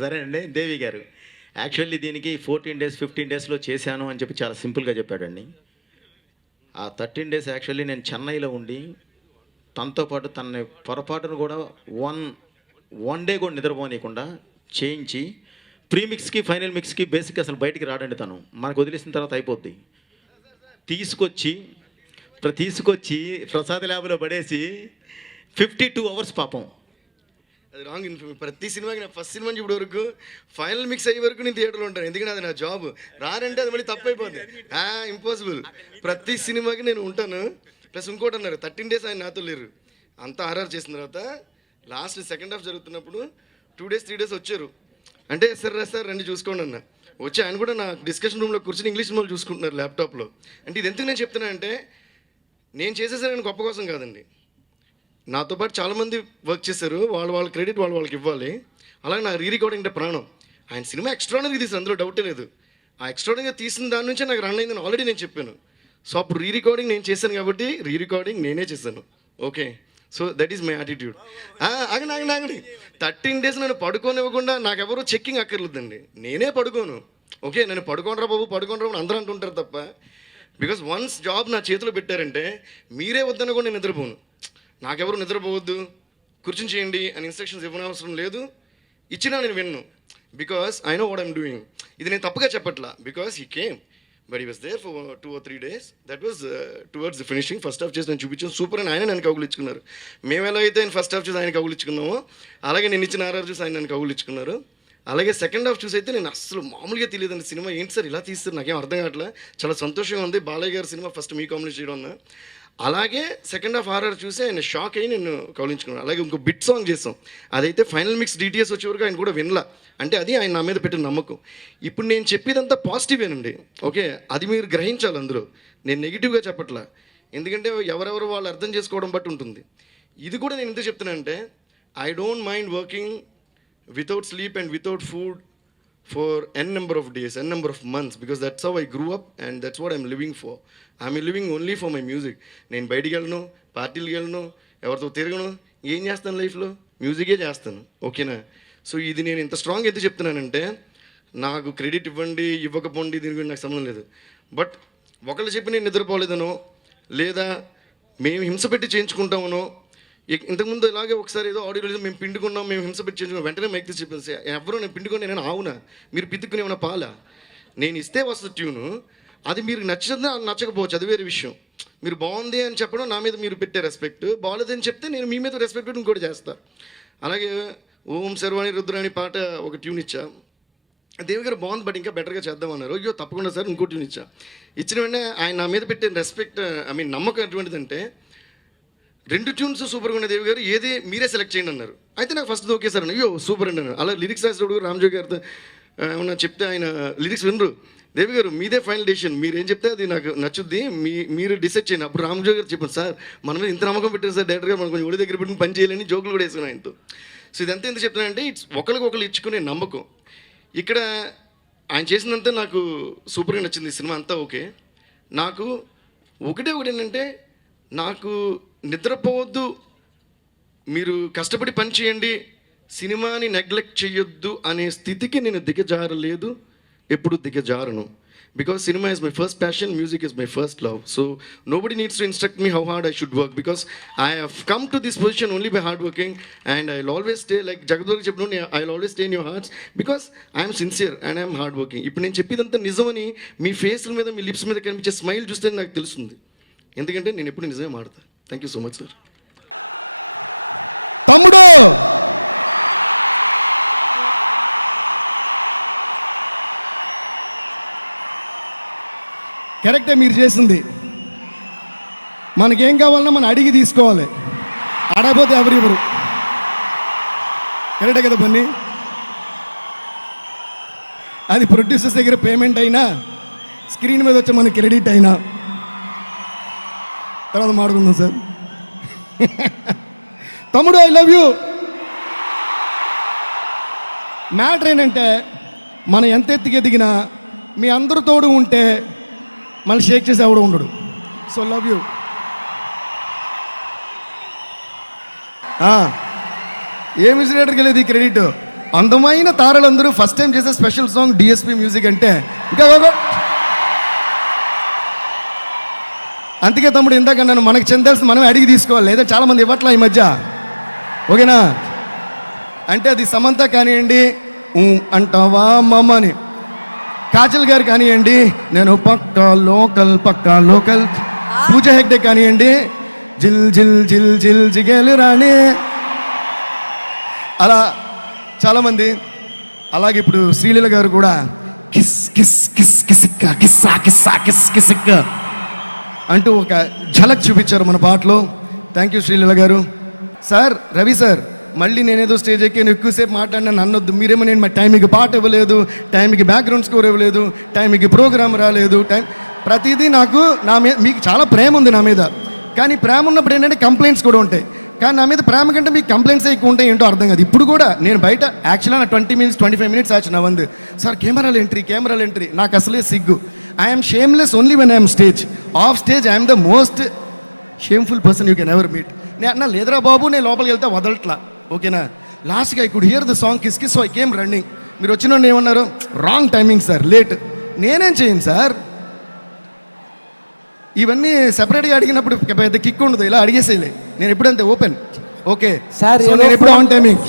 సరే అండి దేవి గారు, యాక్చువల్లీ దీనికి 14 డేస్ 15 డేస్లో చేశాను అని చెప్పి చాలా సింపుల్గా చెప్పాడండి. ఆ 13 డేస్ యాక్చువల్లీ నేను చెన్నైలో ఉండి తనతో పాటు తనని పొరపాటును కూడా వన్ డే కూడా నిద్రపోనీయకుండా చేయించి ప్రీమిక్స్కి ఫైనల్ మిక్స్కి బేసిక్ అసలు బయటికి రాడండి. తను మనకు వదిలేసిన తర్వాత అయిపోద్ది. తీసుకొచ్చి ప్రసాద్ ల్యాబ్లో పడేసి 52 అవర్స్ పాపం. అది రాంగ్ ఇన్ఫర్మేషన్. ప్రతి సినిమాకి నా ఫస్ట్ సినిమా నుంచి ఇప్పుడు వరకు ఫైనల్ మిక్స్ అయ్యే వరకు నేను థియేటర్లో ఉంటాను. ఎందుకంటే అది నా జాబ్. రానంటే అది మళ్ళీ తప్పైపోద్ది. ఇంపాసిబుల్. ప్రతి సినిమాకి నేను ఉంటాను. ప్లస్ ఇంకోటి అన్నారు 13 డేస్ ఆయన నాతో లేరు. అంతా ఆర్ఆర్ చేసిన తర్వాత లాస్ట్ సెకండ్ హాఫ్ జరుగుతున్నప్పుడు 2 డేస్ 3 డేస్ వచ్చారు. అంటే సార్ రండి చూసుకోండి అన్న. వచ్చి ఆయన కూడా నా డిస్కషన్ రూమ్లో కూర్చొని ఇంగ్లీష్ సినిమాలు చూసుకుంటున్నారు ల్యాప్టాప్లో. అంటే ఇది ఎందుకు నేను చెప్తున్నానంటే నేను చేసేసరికి గొప్ప కోసం కాదండి. నాతో పాటు చాలామంది వర్క్ చేశారు. వాళ్ళ క్రెడిట్ వాళ్ళకి ఇవ్వాలి. అలాగే నా రీరికార్డింగ్ అంటే ప్రాణం. ఆయన సినిమా ఎక్స్ట్రాడనరీగా తీసారు, అందులో డౌటే లేదు. ఆ ఎక్స్ట్రాడనరీగా తీసిన దాని నుంచే నాకు రన్ అయిందని ఆల్రెడీ నేను చెప్పాను. సో అప్పుడు రీరికార్డింగ్ నేను చేశాను కాబట్టి రీరికార్డింగ్ నేనే చేశాను. Okay, so that is my attitude. ఆగండి 13 డేస్ నన్ను పడుకోనివ్వకుండా నాకెవరూ చెక్కింగ్ అక్కర్లేదండి. నేనే పడుకోను. ఓకే, నేను పడుకోనరా బాబు అని అందరూ అంటుంటారు తప్ప, బికాస్ వన్స్ జాబ్ నా చేతిలో పెట్టారంటే మీరే వద్దన్న కూడా నేను నిద్రపోను. నాకెవరు నిద్రపోవద్దు, కూర్చుని చేయండి అని ఇన్స్ట్రక్షన్స్ ఇవ్వనవసరం లేదు. ఇచ్చినా నేను విన్ను. Because I know what I'm doing. ఇది నేను తప్పుగా చెప్పట్లా. Because he came but he was there for 2 or 3 days. That was towards the finishing. First half చేసి నేను చూపించాను, సూపర్ అని ఆయన నన్ను కౌగులిచ్చుకున్నారు. మేము ఎలా అయితే ఆయన ఫస్ట్ హాఫ్ చూసి ఆయన కౌగులిచ్చుకున్నామో అలాగే నేను ఇచ్చిన ఆర్ఆర్ చూసి ఆయన నన్ను కౌగులిచ్చుకున్నారు. అలాగే సెకండ్ హాఫ్ చూసి అయితే నేను అసలు మామూలుగా తెలియదండి. సినిమా ఏంటి సార్ ఇలా తీస్తారు, నాకేం అర్థం కావట్లేదు. చాలా సంతోషంగా ఉంది. బాలయ్య గారి సినిమా ఫస్ట్ మీ కాంబినేషన్ చేయడం అన్న. అలాగే సెకండ్ హాఫ్ ఆర్ఆర్ చూసి ఆయన షాక్ అయ్యి నేను కౌలించుకున్నాను. అలాగే ఇంకో బిట్ సాంగ్ చేసాం. అదైతే ఫైనల్ మిక్స్ డిటిఎస్ వచ్చే వరకు ఆయన కూడా వినలా. అంటే అది ఆయన నా మీద పెట్టిన నమ్మకం. ఇప్పుడు నేను చెప్పేదంతా పాజిటివేనండి. ఓకే, అది మీరు గ్రహించాలి. అందులో నేను నెగిటివ్గా చెప్పట్లా. ఎందుకంటే ఎవరెవరు వాళ్ళు అర్థం చేసుకోవడం బట్టి ఉంటుంది. ఇది కూడా నేను ఎందుకు చెప్తున్నానంటే I don't mind working without sleep and without food for n number of days, n number of months, because that's how I grew up and that's what I'm living for. I'm living only for my music. నేను బయటికి వెళ్ళను, పార్టీలకు వెళ్ళను, ఎవరితో తిరగను. ఏం చేస్తాను లైఫ్లో? మ్యూజికే చేస్తాను. ఓకేనా? సో ఇది నేను ఇంత స్ట్రాంగ్ అయితే చెప్తున్నానంటే నాకు క్రెడిట్ ఇవ్వండి ఇవ్వకపోండి దీని గురించి నాకు సంబంధం లేదు. బట్ ఒకళ్ళు చెప్పి నేను నిద్రపోలేదనో లేదా మేము హింస పెట్టి చేయించుకుంటామనో, ఇంతకుముందు ఇలాగే ఒకసారి ఏదో ఆడియో మేము పిండుకున్నాం, మేము హింస పెట్టి చేయించుకున్నాం, వెంటనే మైక్ తీసి చెప్పేసి ఎవరో నేను పిండుకొని నేను ఆవునా, మీరు పితుక్కుని ఏమైనా పాలా? నేను ఇస్తే వస్తుంది ట్యూను, అది మీరు నచ్చిందా నచ్చకపోవచ్చు, అది వేరే విషయం. మీరు బాగుంది అని చెప్పడం నా మీద మీరు పెట్టే రెస్పెక్ట్, బాగోలేదని చెప్తే నేను మీ మీద రెస్పెక్ట్ పెట్టి ఇంకోటి చేస్తాను. అలాగే ఓం శర్వాణి రుద్రాణి పాట ఒక ట్యూన్ ఇచ్చా. దేవి గారు బాగుంది బట్ ఇంకా బెటర్గా చేద్దామన్నారు. అయ్యో తప్పకుండా సార్ ఇంకో ట్యూన్ ఇచ్చిన వెంటనే ఆయన నా మీద పెట్టే రెస్పెక్ట్ నమ్మకం ఎటువంటిదంటే 2 ట్యూన్స్ సూపర్గా ఉన్న దేవి గారు ఏది మీరే సెలెక్ట్ చేయండి అన్నారు. అయితే నాకు ఫస్ట్ ఓకే సార్ అయ్యో సూపర్ అండి అన్నారు. అలా లిరిక్స్ రాసేటప్పుడు రామ్జోగి గారితో ఏమన్నా చెప్తే ఆయన లిరిక్స్ వినరు. దేవి గారు మీదే ఫైనల్ డెసిషన్, మీరు ఏం చెప్తే అది నాకు నచ్చుద్ది, మీరు డిసైడ్ చేయండి. అప్పుడు రామ్జోగి గారు చెప్పాను సార్ మన మీద ఇంత నమ్మకం పెట్టారు సార్ డైరెక్టర్ గారు, మనం కొంచెం ఒడి దగ్గర పెట్టి పని చేయాలని జోకులు కూడా వేసుకున్నాను ఆయనతో. సో ఇదంతా ఎందుకు చెప్తున్నానంటే ఇట్స్ ఒకరికొకరు ఇచ్చుకునే నమ్మకం. ఇక్కడ ఆయన చేసినంత నాకు సూపర్గా నచ్చింది. ఈ సినిమా అంతా ఓకే. నాకు ఒకటి ఏంటంటే నాకు నిద్రపోవద్దు, మీరు కష్టపడి పని చేయండి, సినిమాని నెగ్లెక్ట్ చేయొద్దు అనే స్థితికి నేను దిగజారలేదు, ఎప్పుడు దిగజారను. Because cinema is my first passion, music is my first love. So nobody needs to instruct me how hard I should work, because I have come to this position only by hard working and I will always stay like Jagadguru చెప్పిన I will always stay in your hearts because I'm sincere and I'm hard working. ఇప్పుడు నేను చెప్పేదంతా నిజమని మీ ఫేస్ల మీద మీ lips మీద కనిపించే smile చూస్తే నాకు తెలుస్తుంది. ఎందుకంటే నేను ఎప్పుడు నిజమే మాడతాను. Thank you so much sir. తమ్ముడు కరెక్టే మీరు చేసింది. మనకేం కావాలన్నా మనం అడిగి తీసుకోవాలి, అడగపోతే ఎవరు కరెక్టే కదా బన్నీ. అది ప్రొడ్యూసర్స్ దగ్గర పేమెంట్ అయినా స్క్రీన్ మీద వచ్చి మనకి క్రెడిట్ అయినా తర్వాత మాడుకుందాం సార్. తమ్ముడు ఐ లవ్ యూ. మ్యాటర్ ఏంటంటే మనం ఎంత ఎత్తుకి ఎదిగినా మీ అందరూ తోడు ఉంటే మళ్ళీ షేక్ చేసి ఎవడు ఉండడు. So love you. A music డైరెక్టర్కి వెళ్ళేది క్రెడిట్? అందమైన తారలందరూ ఫస్ట్ టైం చేసే స్పెషల్ సాంగ్ డిఎస్పి మ్యూజిక్ అంటే ఇంకా అందుకే తమ్ముడు ఇందాక నన్ను మనకు చెందాల్సిన మనం అడిగి తీసుకోవాలి, లేదా చాలామంది ఇవ్వట్లా ఈ మధ్య. ఓకేనా? అంటే అది సమంత కానివ్వండి, అంటావా మమ్మ అని, కాజల్ గారు కానివ్వండి, నేను పక్కా లోకల్, పూజా హెగ్డే కానివ్వండి, జిల్ జిల్ జిల్ జిల్ జిగేలు రాణి, అలా చాలామంది. అలాగే ఇప్పుడు శ్రీలీల గారు కూడా కిస్ కిస్ కిస్ కిసిక్క కిస్సా కిస్సా కిస్ కిసిక్క అంటూ ఒక ఝలక్ చూపించారు మన పాటలో. థ్యాంక్ యూ శ్రీలీల గారు. సార్, రవి సార్, మళ్ళీ నేనేదో స్టేజ్ ఎక్కి ఎక్కువసేపు మాట్లాడినా అన్నొద్దు. మీరేమో నేను మా టైంకి పాట ఇవ్వలేదు, టైంకి బ్యాక్గ్రౌండ్ స్కోర్ ఇవ్వలేదు, టైంకి ప్రోగ్రామ్ రాలేదు, ప్రతిదీ నాకు నా మీద మీకు చాలా ప్రేమ ఉంది నా మీద. కానీ ప్రేమ ఉన్నప్పుడు ఏంటంటే కంప్లైంట్స్ కూడా ఉంటాయి. కానీ నా మీద ప్రేమ కంటే మీకు కంప్లైంట్స్ ఎక్కువ ఉంటాయి, ఏంటో అర్థం కాదు. ఇప్పుడు కూడా నేను బయట యాక్చువల్గా నా 20 minutes 25 minutes ఆచి నా వందు సార్ కెమెరాలు ఎంట్రీ నాకు అసలే సిగ్గు. I'm shameless only when I'm stage. Of stage I'm the most shameful person you can ever meet. నేను అన్నా లేదురా బాబు, నేను లోపలికి వెళ్తే వదలట్లా. ఓకేనా? లాస్ట్గా I could hear the song kiss kiss, so I came running. మీరు వచ్చిన ఏమన్నారు, రాంగ్ టైమింగ్ సార్, లేట్. నేనేం చేయను సార్, ఇవన్నీ సెపరేట్గా అడిగినప్పుడు పెద్ద కిక్ ఉండదు, ఇలా అడిగేసేయలే. నేను ఎప్పుడంతే ఓపెన్. ఓకే సార్, సో నేను ఎప్పుడు ఆన్ టైమింగ్.